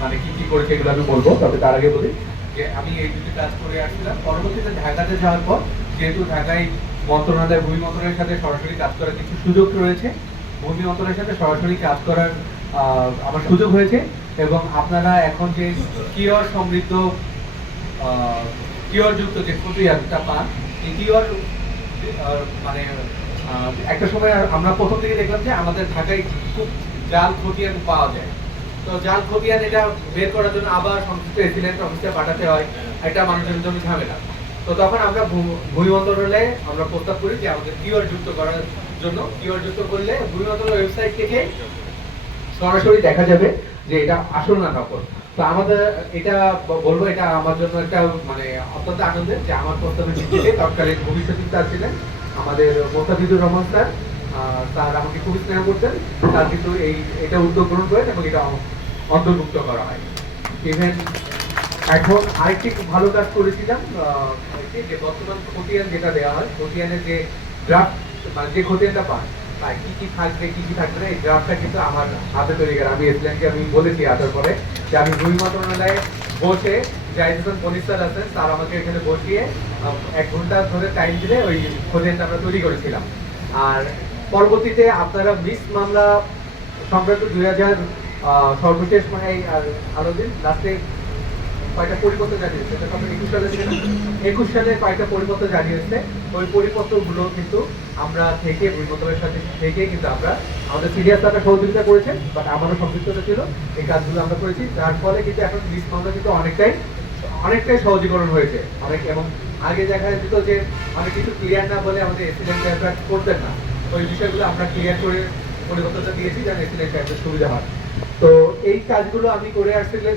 মানে কি কি করেছে এগুলো আমি বলব, তবে তার আগে বলি যে আমি এই দুটি কাজ করে আসছিলাম। পরবর্তীতে ঢাকাতে যাওয়ার পর যেহেতু ঢাকায় মন্ত্রণালয়, ভূমি মন্ত্রণালয়ের সাথে সরাসরি কাজ করার কিছু সুযোগ রয়েছে, ভূমি মন্ত্রণালয়ের সাথে সরাসরি কাজ করার আমার সুযোগ হয়েছে এবং আপনারা এখন যে কিয়র সমৃদ্ধ কিয়র যুক্ত যে প্রক্রিয়াটা পান, এই কিয়র মানে একটা সময় আমরা প্রথম থেকে দেখলাম যে আমাদের ঢাকায় খুব জাল খতিয়ান পাওয়া যায়। তো জাল খতিয়ান এটা বের করার জন্য আবার সংশ্লিষ্ট এসিলেন্ট অফিসে পাঠাতে হয়, এটা মানুষের জন্য ঝামেলা। তো তখন আমরা ভূমি আমরা প্রস্তাব করি যে আমাদের কিওর যুক্ত করার জন্য কিওর যুক্ত করলে ভূমি ওয়েবসাইট থেকে সরাসরি দেখা যাবে যে এটা আসল না নকল। তো আমাদের এটা বলব, এটা আমার জন্য একটা মানে অত্যন্ত আনন্দের যে আমার প্রস্তাবের ভিত্তিতে তৎকালীন ভবিষ্যৎ স্যার ছিলেন আমাদের মোস্তাফিজুর রহমান স্যার। স্যার আমাকে খুবই স্নেহ করতেন। তার কিন্তু এই, এটা উদ্যোগ গ্রহণ করেন এবং এটা অন্তর্ভুক্ত করা হয়। ইভেন এখন আরেকটি ভালো কাজ করেছিলাম যে বর্তমান খতিয়ান যেটা দেওয়া হয়, খতিয়ানের যে ড্রাফট মানে যে খতিয়ানটা পান তাই কি কি থাকবে, কি কি থাকবে না, এই ড্রাফটটা কিন্তু আমার হাতে তৈরি করা। আমি এসলামকে আমি বলেছি আসার পরে যে আমি ভূমি মন্ত্রণালয়ে বসে জাহিদুল পলিশ স্যার আছেন স্যার আমাকে এখানে বসিয়ে এক ঘণ্টা ধরে টাইম দিলে ওই খতিয়ানটা আমরা তৈরি করেছিলাম। আর পরবর্তীতে আপনারা মিস মামলা সংক্রান্ত দুই হাজার সর্বশেষ মানে এই আলোদিন লাস্টে কয়টা পরিপত্র কবে একুশ সালে ছিল। একুশ সালে কয়েকটা পরিপত্র জারি হয়েছে ওই পরিপত্রগুলো কিন্তু আমরা থেকে সাথে থেকে কিন্তু আমরা, আমাদের সিরিয়াস একটা সহযোগিতা বাট আমারও সম্পৃক্ততা ছিল, এই কাজগুলো আমরা করেছি। যার ফলে কিন্তু এখন মামলা কিন্তু অনেকটাই অনেকটাই সহজীকরণ হয়েছে। অনেক, এবং আগে দেখা যেত যে অনেক কিছু ক্লিয়ার না বলে আমাদের এসিডেন্ট করতেন না। ওই বিষয়গুলো আমরা ক্লিয়ার করে পরিবর্তনটা দিয়েছি, যেন এসিডেন্ট সুবিধা হয়। তো এই কাজগুলো আমি করে আসলে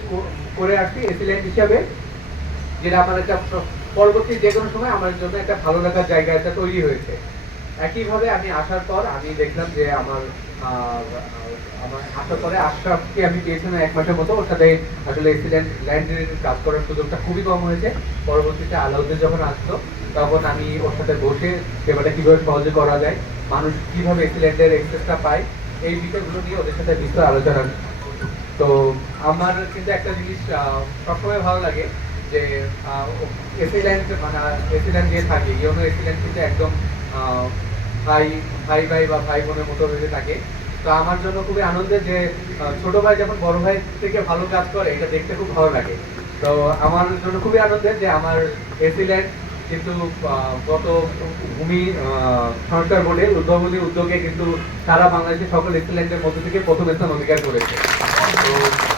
করে আসছি এসিলেন্ট হিসাবে, যেটা আমার একটা পরবর্তী যে কোনো সময় আমার জন্য একটা ভালো লাগার জায়গা একটা তৈরি হয়েছে। একইভাবে আমি আসার পর আমি দেখলাম যে আমার আমার আসার পরে আশরাফকে আমি পেয়েছিলাম এক মাসের মতো, ওর সাথে আসলে এক্সিডেন্ট ল্যান্ড কাজ করার সুযোগটা খুবই কম হয়েছে। পরবর্তীতে আলাউদ্দিন যখন আসতো তখন আমি ওর সাথে বসে সেবাটা কীভাবে সহজে করা যায়, মানুষ কীভাবে এক্সিডেন্টের এক্সেসটা পায়, এই বিষয়গুলো নিয়ে ওদের সাথে বিস্তর আলোচনা তো আমার কিন্তু একটা জিনিস সবসময় ভালো লাগে যে এসিল্যান্ড মানে এসিল্যান্ড যে থাকে, ইয়নো এসিল্যান্ড কিন্তু একদম ভাই ভাই ভাই বা ভাই বোনের মতো হয়ে থাকে। তো আমার জন্য খুবই আনন্দের যে ছোট ভাই যখন বড় ভাই থেকে ভালো কাজ করে, এটা দেখতে খুব ভালো লাগে। তো আমার জন্য খুবই আনন্দের যে, আমার এসিল্যান্ড কিন্তু গত ভূমি সংস্কার বোর্ডে উদ্ভাবনী উদ্যোগে কিন্তু সারা বাংলাদেশের সকল এক্সিলেন্টের মধ্যে থেকে প্রথম স্থান অধিকার করেছে। তো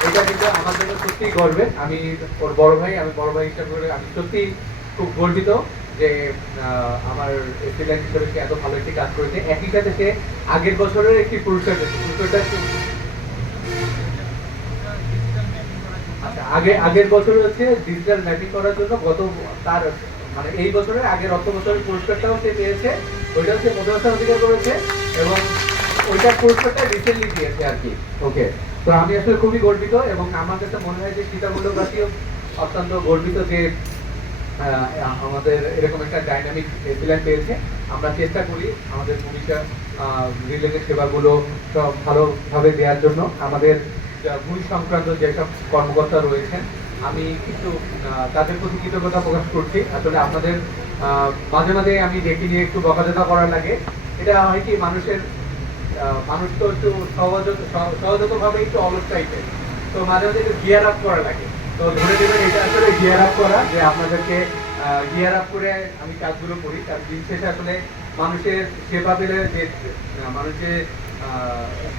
এটা কিন্তু আমার জন্য সত্যি গর্বের। আমি ওর বড় ভাই, আমি বড় ভাই হিসাবে করে আমি সত্যি খুব গর্বিত যে আমার এক্সিলেন্ট হিসেবে সে এত ভালো একটি কাজ করেছে। একই সাথে সে আগের বছরের একটি পুরস্কার পুরস্কারটা আচ্ছা আগে, আগের বছর হচ্ছে ডিজিটাল ম্যাপিং করার জন্য গত তার মানে এই বছরের আগের অর্থ বছরের পুরস্কারটাও সে পেয়েছে, ওইটাও সে মধ্যস্থান অধিকার করেছে এবং ওইটার পুরস্কারটা রিসেন্টলি দিয়েছে আর কি। ওকে তো আমি আসলে খুবই গর্বিত এবং আমার কাছে মনে হয় যে সীতাকুণ্ডবাসীও অত্যন্ত গর্বিত যে আমাদের এরকম একটা ডাইনামিক প্ল্যান পেয়েছে। আমরা চেষ্টা করি আমাদের ভূমিকা রিলেটেড সেবাগুলো সব ভালোভাবে দেওয়ার জন্য। আমাদের ভূমি সংক্রান্ত যেসব কর্মকর্তা রয়েছেন আমি আহ, তাদের প্রতি কৃতজ্ঞতা প্রকাশ করছি। আসলে আপনাদের মাঝে মাঝে আমি ডেকে নিয়ে একটু বকাঝকা করার লাগে। এটা হয় কি মানুষের মানুষ তো একটু সহজ সহজত ভাবে একটু অলস টাইপের তো মাঝে মাঝে একটু গিয়ার আপ করা লাগে। তো ধরে নেবেন এটা আসলে গিয়ার আপ করা যে আপনাদেরকে গিয়ার আপ করে আমি কাজগুলো করি। তার দিন শেষে আসলে মানুষের সেবা পেলে যে মানুষের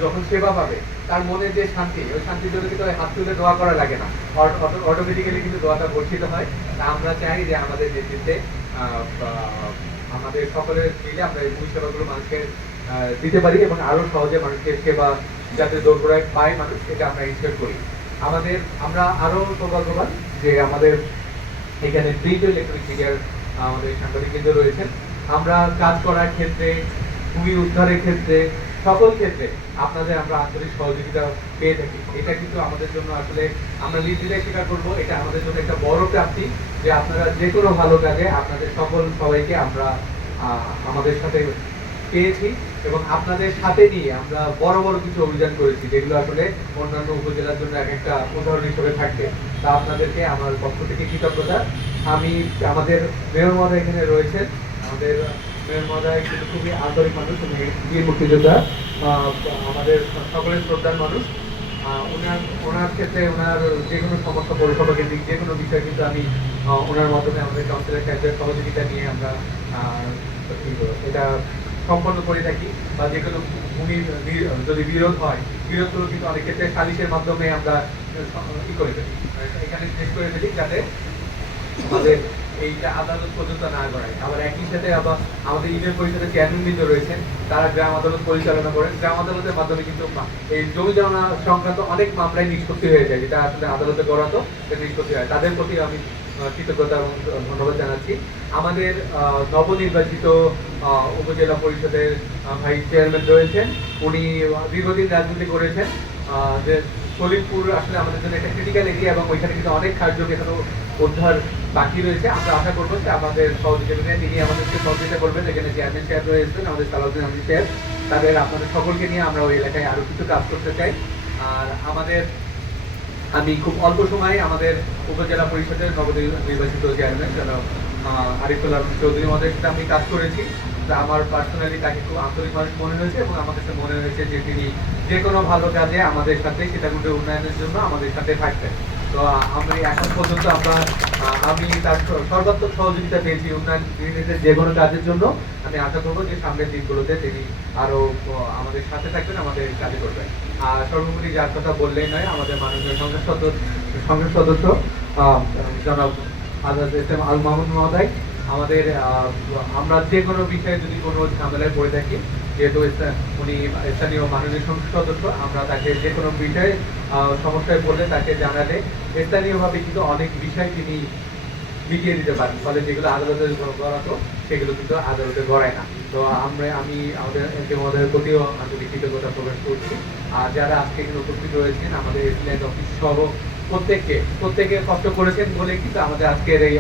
যখন সেবা পাবে, তার মনে যে শান্তি, ওই শান্তির জন্য কিন্তু হাত তুলে দোয়া করা লাগে না। অটোমেটিক্যালি কিন্তু দোয়াটা বর্ষিত হয়। তা আমরা চাই যে আমাদের নেতৃত্বে আমাদের সকলের মিলে আমরা এই ভূমি সেবাগুলো মানুষকে দিতে পারি এবং আরও সহজে মানুষকে সেবা যাতে দোরগোড়ায় পায় মানুষ, এটা আমরা ইনশিওর করি। আমাদের, আমরা আরও সৌভাগ্যবান যে আমাদের এখানে প্রিন্ট ইলেকট্রনিক মিডিয়ার আমাদের সাংবাদিকবৃন্দ রয়েছেন। আমরা কাজ করার ক্ষেত্রে, ভূমি উদ্ধারের ক্ষেত্রে সকল ক্ষেত্রে আপনাদের আমরা আন্তরিক সহযোগিতা পেয়ে থাকি। এটা কিন্তু আমাদের জন্য আসলে আমরা নির্দ্বিধায় স্বীকার করব, এটা আমাদের জন্য একটা বড় প্রাপ্তি যে আপনারা যে কোনো ভালো কাজে আপনাদের সকল সবাইকে আমরা আমাদের সাথে পেয়েছি এবং আপনাদের সাথে নিয়ে আমরা বড় বড় কিছু অভিযান করেছি, যেগুলো আসলে অন্যান্য উপজেলার জন্য এক একটা উদাহরণ হিসেবে থাকবে। তা আপনাদেরকে আমার পক্ষ থেকে কৃতজ্ঞতা। আমি আমাদের মেয়র মহোদয় এখানে রয়েছেন, আমাদের খুবই আন্তরিক মানুষ, উনি বীর মুক্তিযোদ্ধা আমাদের সকলের শ্রদ্ধার মানুষ। ওনার ওনার ক্ষেত্রে ওনার যে কোনো সমস্যা পৌরসভা কেন্দ্রিক যে কোনো বিষয় কিন্তু আমি ওনার মাধ্যমে আমাদের কাউন্সিলর সাহেবের সহযোগিতা নিয়ে আমরা এটা সম্পন্ন করে থাকি। বা যে কোনো ভূমি বি- যদি বিরোধ হয়, বিরোধগুলো কিন্তু অনেক ক্ষেত্রে সালিশের মাধ্যমে আমরা ই করে ফেলি এখানে শেষ করে ফেলি যাতে আমাদের এইটা আদালত পর্যন্ত না গড়ায়। আবার একই সাথে আবার আমাদের ইউনিয়ন পরিষদের রয়েছেন। তারা গ্রাম আদালত পরিচালনা করেন। গ্রাম আদালতের মাধ্যমে কিন্তু এই জমি জমা সংক্রান্ত অনেক মামলায় নিষ্পত্তি হয়ে যায়, যেটা আসলে আদালতে গড়াতো নিষ্পত্তি হয়। তাদের প্রতি আমি কৃতজ্ঞতা ধন্যবাদ জানাচ্ছি। আমাদের নবনির্বাচিত উপজেলা পরিষদের ভাইস চেয়ারম্যান রয়েছেন। উনি দীর্ঘদিন রাজনীতি করেছেন। যে সলিমপুর আসলে আমাদের জন্য একটা ক্রিটিক্যাল এরিয়া এবং ওইখানে কিন্তু অনেক কার্যক এখনও উদ্ধার বাকি রয়েছে। আমরা আশা করব যে আমাদের সহযোগিতা তিনি আমাদেরকে সহযোগিতা করবেন। এখানে চেয়ারম্যান সাহেব রয়েছেন আমাদের সালাউদ্দিন আহমেদ সাহেব তাদের আপনাদের সকলকে নিয়ে আমরা ওই এলাকায় আরও কিছু কাজ করতে চাই। আর আমাদের, আমি খুব অল্প সময়ে আমাদের উপজেলা পরিষদের নবনির্বাচিত চেয়ারম্যান জনাব আরিফুল আলম চৌধুরী মহোদয়ের সাথে আমি কাজ করেছি। তা আমার পার্সোনালি তাকে খুব আন্তরিক মানুষ মনে হয়েছে এবং আমার কাছে মনে হয়েছে যে তিনি যে কোনো ভালো কাজে আমাদের সাথে সীতাকুণ্ডের উন্নয়নের জন্য আমাদের সাথে থাকবেন। তো আমি এখন পর্যন্ত আমরা আমি তার সর্বাত্মক সহযোগিতা পেয়েছি উন্নয়ন যে কোনো কাজের জন্য। আমি আশা করব যে সামনের দিনগুলোতে তিনি আরও আমাদের সাথে থাকবেন, আমাদের কাজে করবেন। আর সর্বোপরি যার কথা বললেই নয়, আমাদের মাননীয় সংসদ সদস্য সংসদ সদস্য জনাব আজাদ ইসলাম আল মাহমুদ মহোদয়। আমাদের আমরা যে কোনো বিষয়ে যদি কোনো ঝামেলায় পড়ে থাকি, যেহেতু উনি স্থানীয় মাননীয় সংসদ সদস্য, আমরা তাকে যে কোনো বিষয়ে সমস্যায় পড়লে তাকে জানালে স্থানীয়ভাবে কিন্তু অনেক বিষয় তিনি মিটিয়ে দিতে পারেন। ফলে যেগুলো আদালতে গড়াতো সেগুলো কিন্তু আদালতে গড়ায় না। তো আমরা, আমি আমাদের এমপি মহোদয়ের প্রতিও আন্তরিক কৃতজ্ঞতা প্রকাশ করছি। আর যারা আজকে এখানে উপস্থিত রয়েছেন, আমাদের এসিল্যান্ড অফিস সহ প্রত্যেককে, প্রত্যেকে কষ্ট করেছেন বলে কিন্তু আমাদের আজকের এই